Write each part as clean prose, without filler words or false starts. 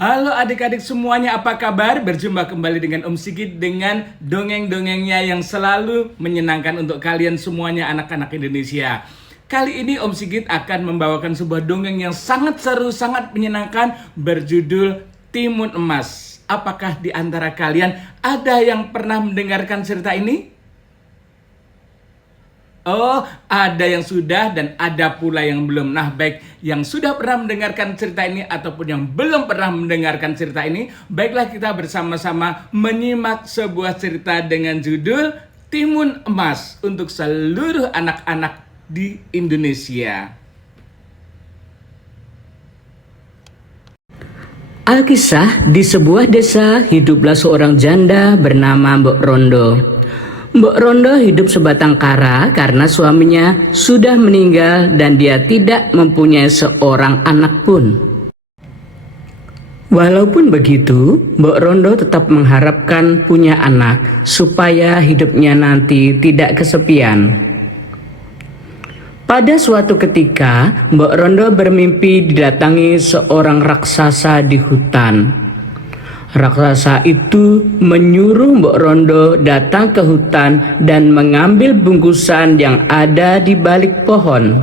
Halo adik-adik semuanya, apa kabar? Berjumpa kembali dengan Om Sigit dengan dongeng-dongengnya yang selalu menyenangkan untuk kalian semuanya anak-anak Indonesia. Kali ini Om Sigit akan membawakan sebuah dongeng yang sangat seru, sangat menyenangkan berjudul Timun Emas. Apakah di antara kalian ada yang pernah mendengarkan cerita ini? Oh, ada yang sudah dan ada pula yang belum. Nah, baik yang sudah pernah mendengarkan cerita ini ataupun yang belum pernah mendengarkan cerita ini, baiklah kita bersama-sama menyimak sebuah cerita dengan judul Timun Emas untuk seluruh anak-anak di Indonesia. Alkisah, di sebuah desa hiduplah seorang janda bernama Mbok Rondo. Mbok Rondo hidup sebatang kara karena suaminya sudah meninggal dan dia tidak mempunyai seorang anak pun. Walaupun begitu, Mbok Rondo tetap mengharapkan punya anak supaya hidupnya nanti tidak kesepian. Pada suatu ketika, Mbok Rondo bermimpi didatangi seorang raksasa di hutan. Raksasa itu menyuruh Mbok Rondo datang ke hutan dan mengambil bungkusan yang ada di balik pohon.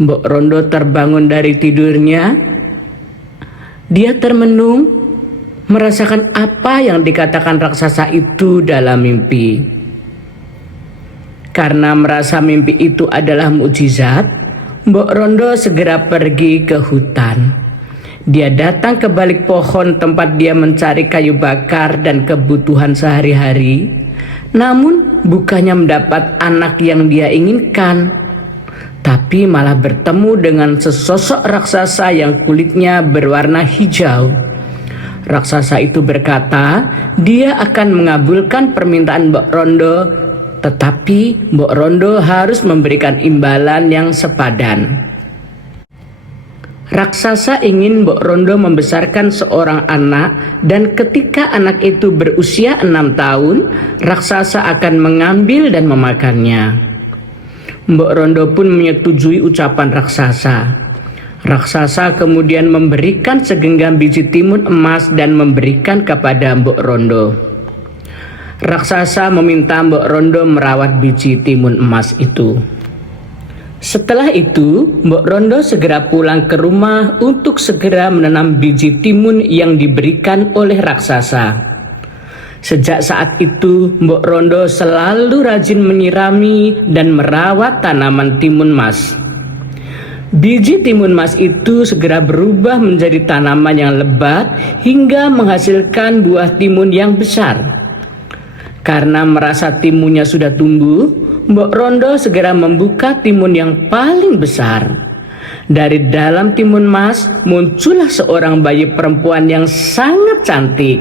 Mbok Rondo terbangun dari tidurnya. Dia termenung, merasakan apa yang dikatakan raksasa itu dalam mimpi. Karena merasa mimpi itu adalah mukjizat, Mbok Rondo segera pergi ke hutan. Dia datang ke balik pohon tempat dia mencari kayu bakar dan kebutuhan sehari-hari. Namun bukannya mendapat anak yang dia inginkan, tapi malah bertemu dengan sesosok raksasa yang kulitnya berwarna hijau. Raksasa itu berkata, dia akan mengabulkan permintaan Mbok Rondo, tetapi Mbok Rondo harus memberikan imbalan yang sepadan. Raksasa ingin Mbok Rondo membesarkan seorang anak, dan ketika anak itu berusia 6 tahun, raksasa akan mengambil dan memakannya. Mbok Rondo pun menyetujui ucapan raksasa. Raksasa kemudian memberikan segenggam biji timun emas dan memberikan kepada Mbok Rondo. Raksasa meminta Mbok Rondo merawat biji timun emas itu. Setelah itu, Mbok Rondo segera pulang ke rumah untuk segera menanam biji timun yang diberikan oleh raksasa. Sejak saat itu, Mbok Rondo selalu rajin menyirami dan merawat tanaman timun mas. Biji timun mas itu segera berubah menjadi tanaman yang lebat hingga menghasilkan buah timun yang besar. Karena merasa timunnya sudah tumbuh, Mbok Rondo segera membuka timun yang paling besar. Dari dalam timun mas muncullah seorang bayi perempuan yang sangat cantik.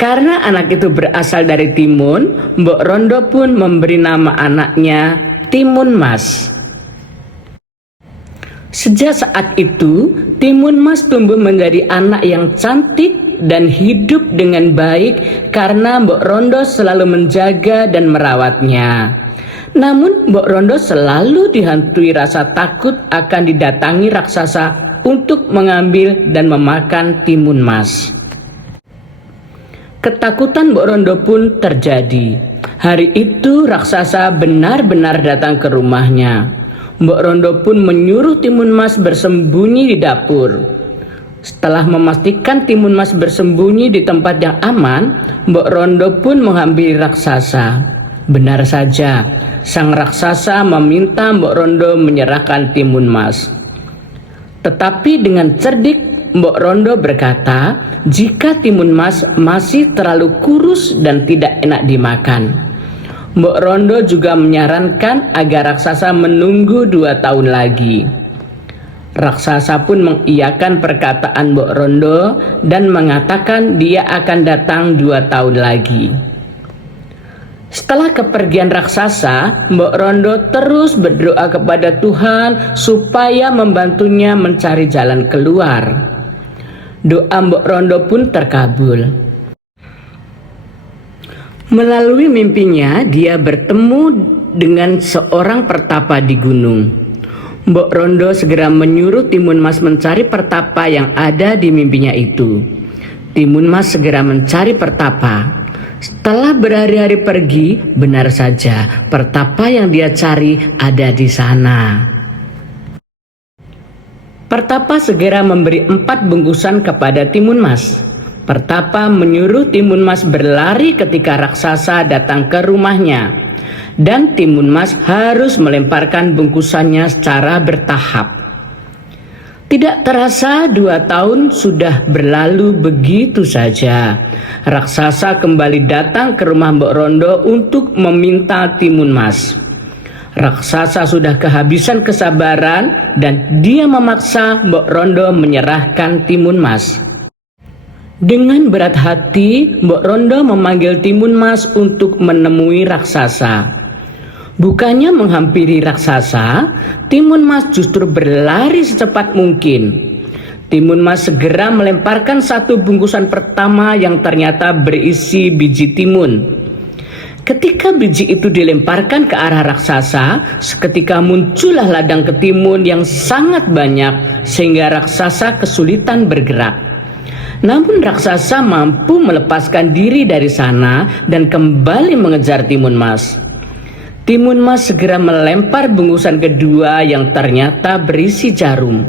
Karena anak itu berasal dari timun, Mbok Rondo pun memberi nama anaknya Timun Mas. Sejak saat itu, Timun Mas tumbuh menjadi anak yang cantik dan hidup dengan baik karena Mbok Rondo selalu menjaga dan merawatnya. Namun Mbok Rondo selalu dihantui rasa takut akan didatangi raksasa untuk mengambil dan memakan timun mas. Ketakutan Mbok Rondo pun terjadi. Hari itu raksasa benar-benar datang ke rumahnya. Mbok Rondo pun menyuruh timun mas bersembunyi di dapur. Setelah memastikan timun mas bersembunyi di tempat yang aman, Mbok Rondo pun menghampiri raksasa. Benar saja, sang raksasa meminta Mbok Rondo menyerahkan timun mas. Tetapi dengan cerdik, Mbok Rondo berkata, jika timun mas masih terlalu kurus dan tidak enak dimakan. Mbok Rondo juga menyarankan agar raksasa menunggu 2 tahun lagi. Raksasa pun mengiyakan perkataan Mbok Rondo dan mengatakan dia akan datang 2 tahun lagi. Setelah kepergian raksasa, Mbok Rondo terus berdoa kepada Tuhan supaya membantunya mencari jalan keluar. Doa Mbok Rondo pun terkabul. Melalui mimpinya, dia bertemu dengan seorang pertapa di gunung. Mbok Rondo segera menyuruh Timun Mas mencari pertapa yang ada di mimpinya itu. Timun Mas segera mencari pertapa. Setelah berhari-hari pergi, benar saja pertapa yang dia cari ada di sana. Pertapa segera memberi 4 bungkusan kepada Timun Mas. Pertapa menyuruh Timun Mas berlari ketika raksasa datang ke rumahnya. Dan Timun Mas harus melemparkan bungkusannya secara bertahap. Tidak terasa 2 tahun sudah berlalu begitu saja. Raksasa kembali datang ke rumah Mbok Rondo untuk meminta Timun Mas. Raksasa sudah kehabisan kesabaran dan dia memaksa Mbok Rondo menyerahkan Timun Mas. Dengan berat hati, Mbok Rondo memanggil Timun Mas untuk menemui raksasa. Bukannya menghampiri raksasa, Timun Mas justru berlari secepat mungkin. Timun Mas segera melemparkan 1 bungkusan pertama yang ternyata berisi biji timun. Ketika biji itu dilemparkan ke arah raksasa, seketika muncullah ladang ketimun yang sangat banyak sehingga raksasa kesulitan bergerak. Namun raksasa mampu melepaskan diri dari sana dan kembali mengejar Timun Mas. Timun Mas segera melempar bungkusan kedua yang ternyata berisi jarum.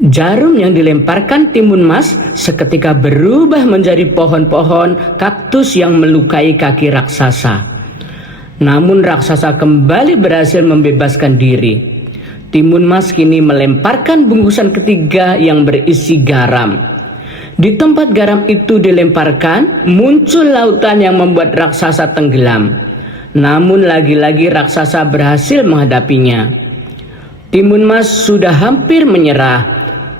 Jarum yang dilemparkan Timun Mas seketika berubah menjadi pohon-pohon kaktus yang melukai kaki raksasa. Namun raksasa kembali berhasil membebaskan diri. Timun Mas kini melemparkan bungkusan ketiga yang berisi garam. Di tempat garam itu dilemparkan, muncul lautan yang membuat raksasa tenggelam. Namun lagi-lagi raksasa berhasil menghadapinya. Timun Mas sudah hampir menyerah,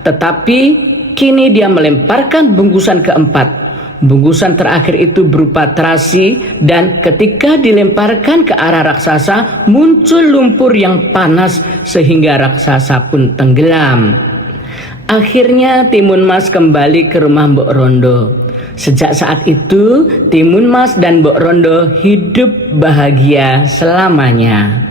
tetapi kini dia melemparkan bungkusan keempat. Bungkusan terakhir itu berupa terasi dan ketika dilemparkan ke arah raksasa, muncul lumpur yang panas sehingga raksasa pun tenggelam. Akhirnya Timun Mas kembali ke rumah Mbok Rondo. Sejak saat itu Timun Mas dan Mbok Rondo hidup bahagia selamanya.